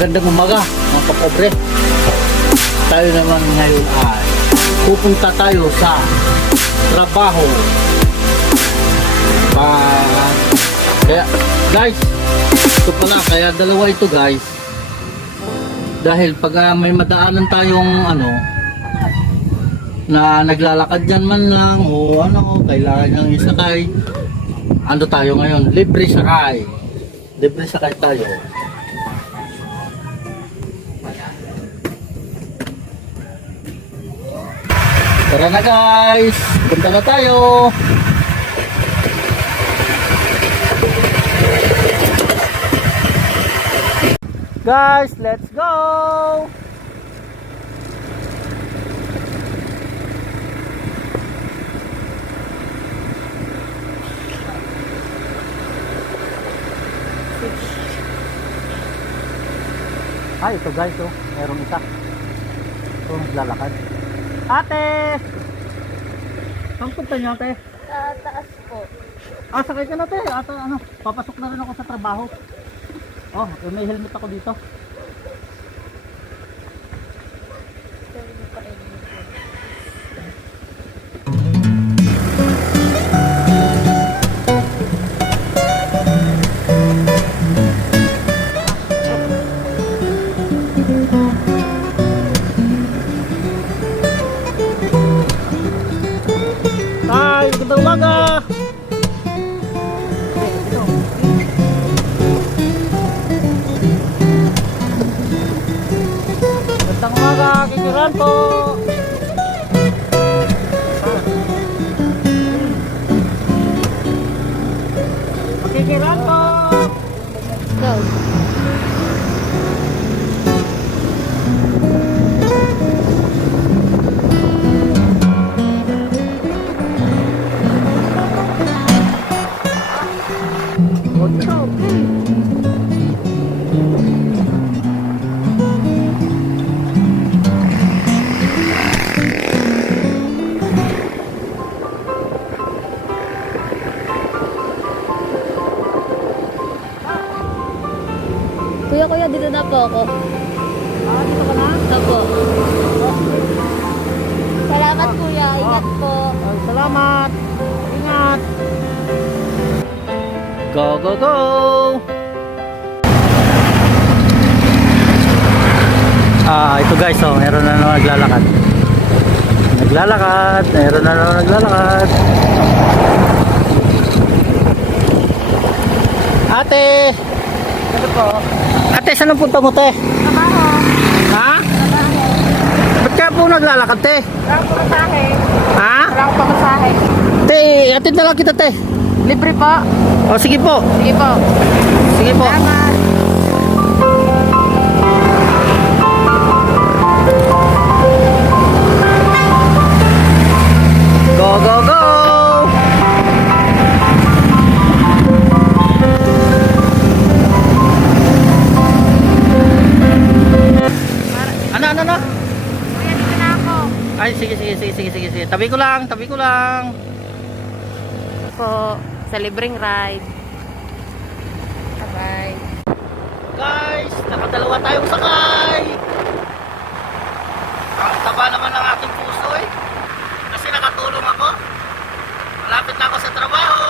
Magandang umaga mga kapobre. Tayo naman ngayon ay pupunta tayo sa trabaho. Kaya guys, ito pala, kaya dalawa ito guys. Dahil pag may madaanan tayong na naglalakad dyan man lang o kailangan niyang isakay, tayo ngayon, libre sakay tayo. Tara na guys, punta na tayo. Guys, let's go. Ito guys, merong isa. Ito, naglalakad. Ate! Saan punta niyo, ate? Sa taas po. Sakay ka na, ate. Papasok na rin ako sa trabaho. May helmet ako dito. Hi, magandang umaga. Magandang umaga, kikiran po. Kikiran po. Go. Kuya, dito na po ako. Dito ka na? Opo. Salamat kuya, ingat po. Salamat. Ingat. Go, go, go. Ito guys, meron na naman naglalakad. Meron na naman naglalakad. Ate! Ano po? Ate, saan ang punta mo, te? Trabaho. Ha? Trabaho. Ba't kaya po naglalakad, te? Wala akong pamasahe. Ha? Wala akong pamasahe. Te, atid na lang kita, te. Libre po. Sige po. Sige po. Sige po. Salamat. Go, go, go! Ano? Kuya, dito na ako. Ay, sige. Tabi ko lang. Po, sa libreng ride. Bye-bye. Guys, nakadalawa tayong sakay. Ang taba naman ng aking puso eh. Kasi nakatulong ako. Malapit na ako sa trabaho.